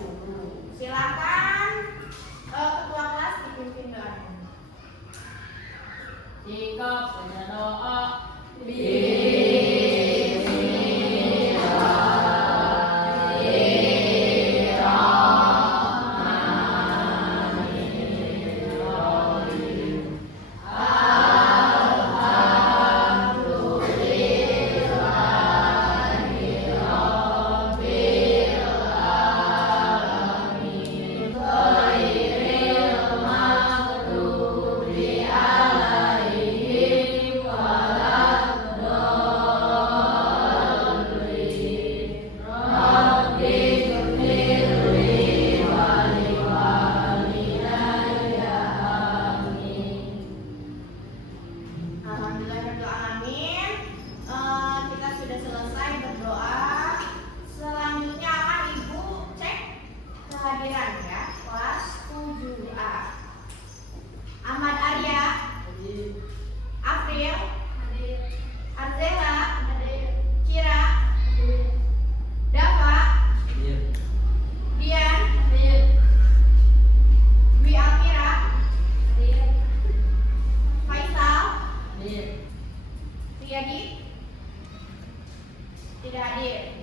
dulu. Silakan ketua kelas dipimpin doanya. Sikap baca doa. Alhamdulillahirrahmanirrahim. Kita sudah selesai berdoa. Selanjutnya akan Ibu cek kehadiran ya. Kelas 7A. Ahmad Arya, April, Arzela, Kira, Dava, Dian, Dwi Amira, Faisal, Riyadi tidak hadir.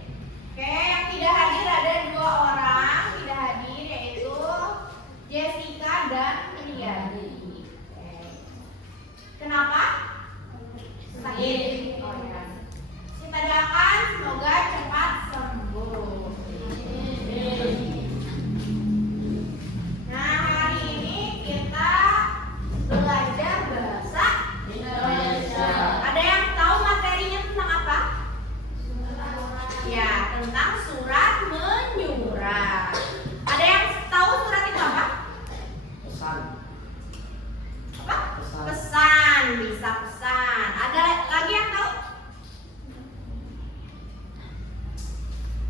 Oke, yang tidak hadir ada 2 orang tidak hadir, yaitu Jessica dan Riyadi. Oke. Kenapa? Sakit. Oh, ya. Kita doakan semoga cepat sembuh. Nah, hari ini kita belajar bahasa Indonesia. Ada yang tahu materinya tentang apa? Ya, tentang surat menyurat. Ada yang tahu surat itu apa? Pesan. Apa? Pesan. Pesan, bisa pesan. Ada lagi yang tahu?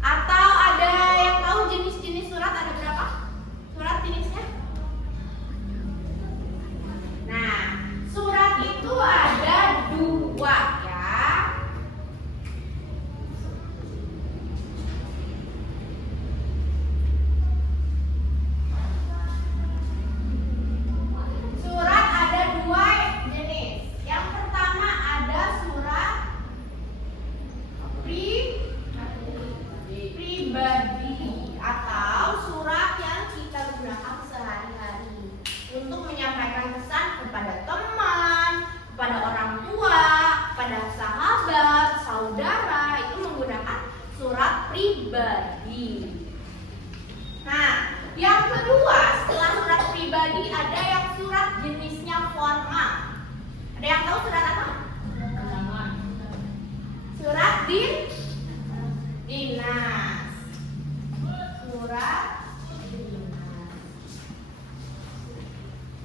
Atau ada yang tahu jenis-jenis surat ada berapa? Surat jenisnya? Nah, surat itu ada 2 ya. Surat ada 2 jenis. Yang pertama ada surat pribadi atau surat yang kita gunakan sehari-hari untuk menyampaikan pesan kepada teman, kepada orang tua, kepada sahabat, saudara, itu menggunakan surat pribadi. Nah, yang kedua setelah surat pribadi ada yang surat jenisnya formal. Ada yang tahu surat apa? Surat dinas. Surat dinas.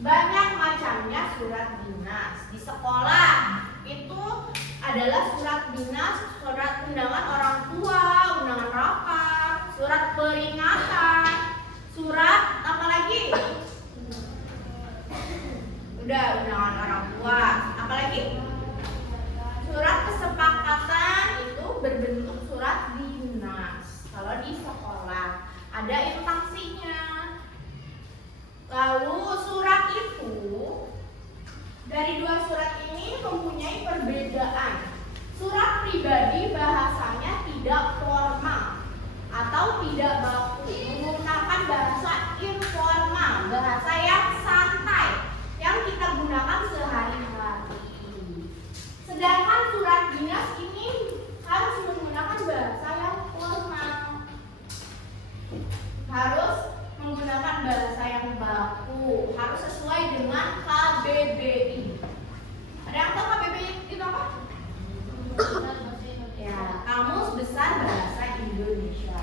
Banyak macamnya surat dinas. Di sekolah itu adalah surat dinas, surat undangan orang tua, undangan rapat, surat peringatan, surat apa lagi? Udah, undangan orang tua. Apa lagi? Surat kesepakatan itu berbentuk surat dinas. Kalau di sekolah ada instansinya. Lalu surat itu dari 2 surat ini mempunyai perbedaan. Surat pribadi bahasanya tidak formal atau tidak baku, menggunakan bahasa informal, bahasa yang santai yang kita gunakan sehari-hari. Sedangkan surat dinas ini harus menggunakan bahasa yang formal, harus menggunakan bahasa yang baku, harus sesuai dengan KBBI. Ada yang tahu KBBI itu apa? Ya, Kamus Besar Bahasa Indonesia.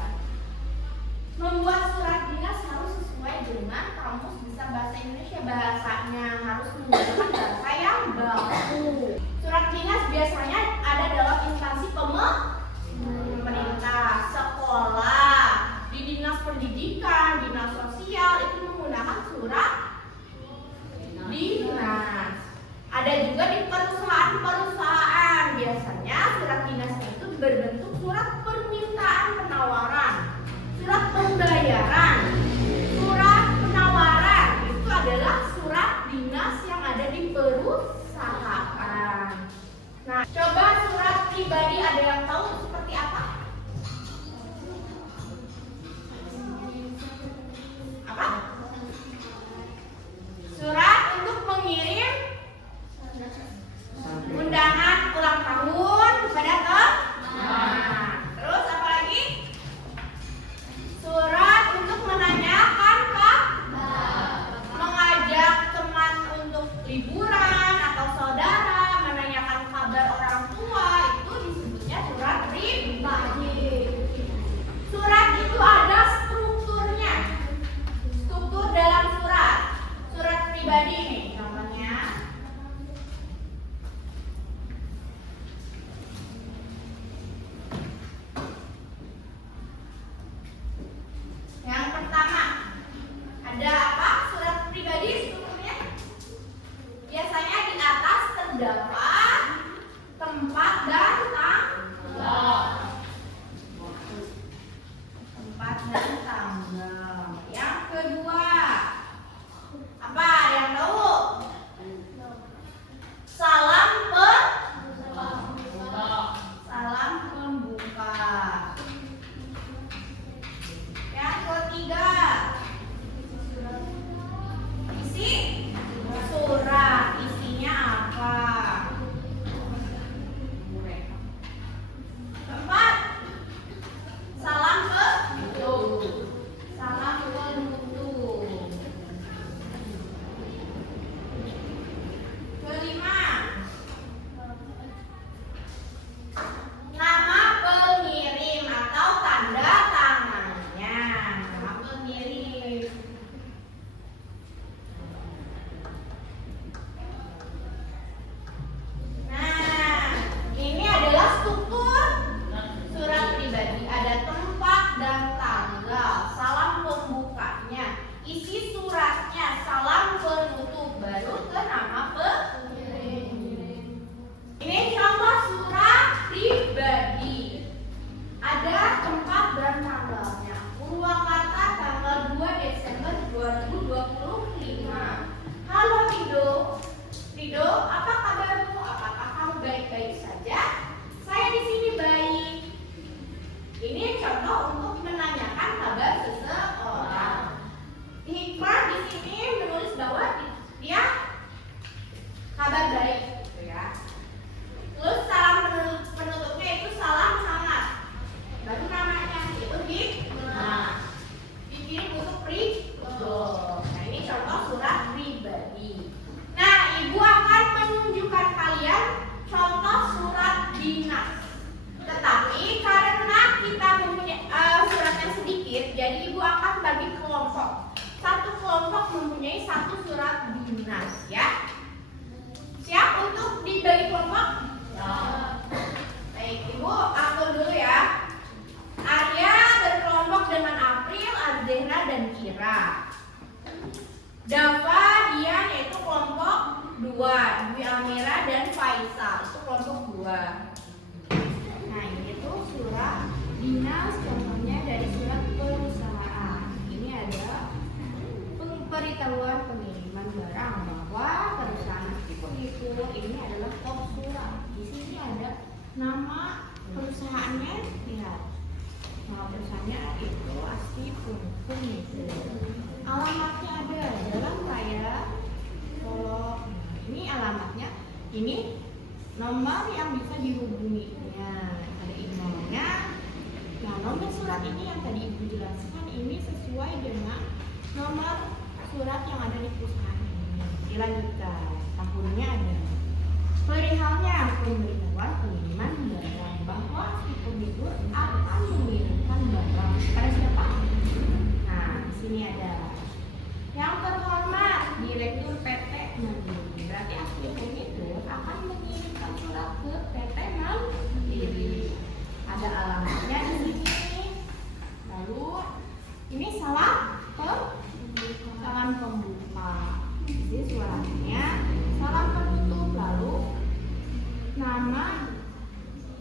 Membuat surat dinas harus sesuai dengan Kamus Besar Bahasa Indonesia. Bahasanya harus menggunakan bahasa yang baku. Surat dinas biasanya ada dalam instansi pemerintah, sekolah, di dinas pendidikan, dinas sosial itu menggunakan surat dinas. Ada juga di perusahaan-perusahaan, biasanya surat dinasnya itu berbentuk surat permintaan penawaran, surat pembayaran. mempunyai satu surat dinas ya. Siap untuk dibagi kelompok? Ya. Baik, Ibu atur dulu ya. Arya berkelompok dengan April, Azehra, dan Kira. Dava, Dian yaitu kelompok 2, Dwi Amira dan Faisal itu kelompok 2. Nah ini tuh surat dinas, contohnya dari surat perusahaan. Ini ada pemberitahuan pengiriman barang bahwa perusahaan itu ini adalah top surat. Di sini ada nama perusahaannya, lihat. Nama perusahaannya itu asli pun itu. Alamatnya ada dalam raya. Kalau ini alamatnya, ini nomor yang bisa dihubunginya. Ada emailnya. Nah, nomor surat ini yang tadi Ibu jelaskan ini sesuai dengan nomor surat yang ada di perusahaan ini. Dilanjutkan, tahunnya ada. Perihalnya pemberitahuan pengiriman barang bahwa si pembeli akan mengirimkan barang pada siapa? Nah, di sini ada. Yang terhormat Direktur PT Mandiri. Berarti asli pembeli akan mengirimkan surat ke PT Mandiri. Ada alamatnya di sini. Lalu ini salam pembuka. Ini suratnya, salam penutup, lalu nama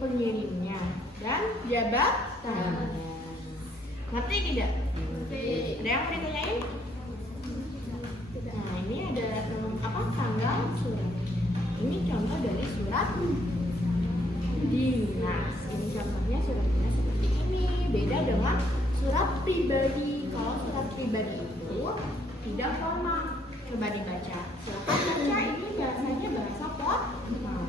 pengirimnya dan jabatannya. Ngerti tidak? Ada yang mau ditanyain? Nah ini ada tanggal surat. Ini contoh dari surat dinas. Ini contohnya surat dinas seperti ini. Beda dengan surat pribadi. Kalau surat pribadi itu tidak formal. Coba dibaca. Silakan baca, ini bahasanya bahasa formal.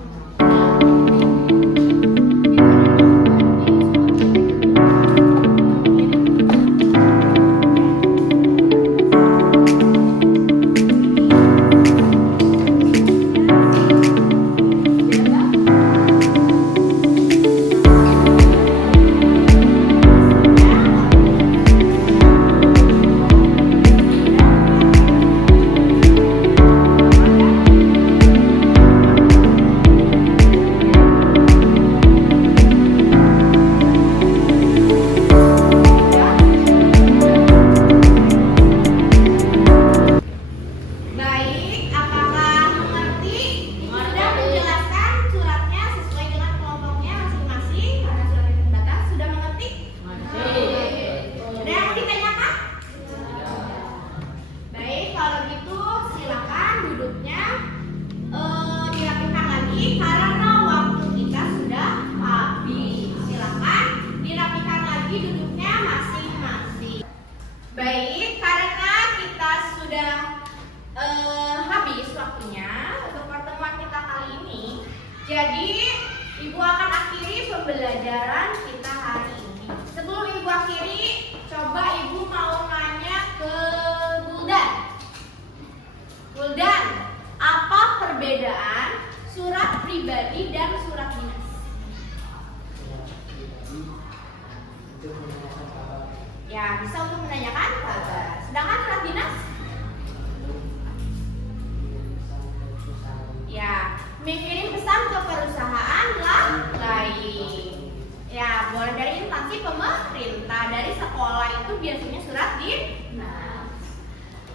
Baik, apakah mengerti? Sudah menjelaskan suratnya sesuai dengan kelompoknya masing-masing karena surat itu terbatas. Sudah mengerti? Ada yang mau ditanyakan? Baik, kalau gitu silakan duduknya dirapikan lagi karena waktu kita sudah habis. Silakan dirapikan lagi duduknya masing-masing. Baik, karena kita sudah habis waktunya untuk pertemuan kita kali ini. Jadi Ibu akan akhiri pembelajaran kita hari ini. Sebelum Ibu akhiri, coba Ibu mau nanya ke Buldan. Buldan, apa perbedaan surat pribadi dan surat dinas? Ya, bisa untuk menanyakan kabar. Sedangkan surat dinas? Ya, mengirim pesan ke perusahaan lain. Ya, boleh dari instansi pemerintah, dari sekolah itu biasanya surat dinas.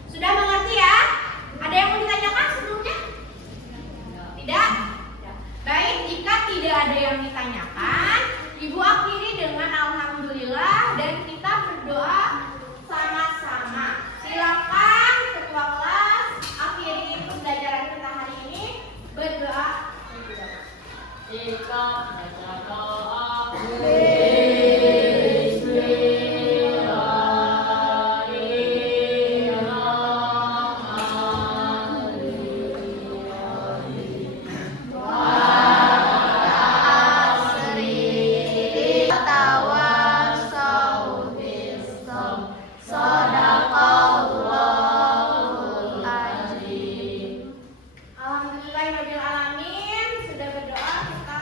Sudah mengerti ya? Ada yang mau ditanyakan sebelumnya? Tidak? Baik, jika tidak ada yang ditanyakan, Ibu akhiri dengan alhamdulillah dan kita berdoa sama-sama. Silakan ketua kelas akhiri pembelajaran kita hari ini berdoa. Kita baca doa. Alhamdulillahirrahmanirrahim. Sudah berdoa kita.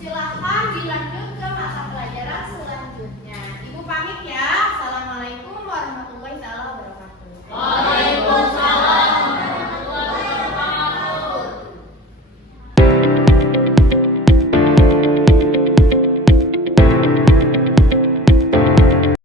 Silakan dilanjut ke mata pelajaran selanjutnya. Ibu pamit ya. Assalamualaikum warahmatullahi wabarakatuh.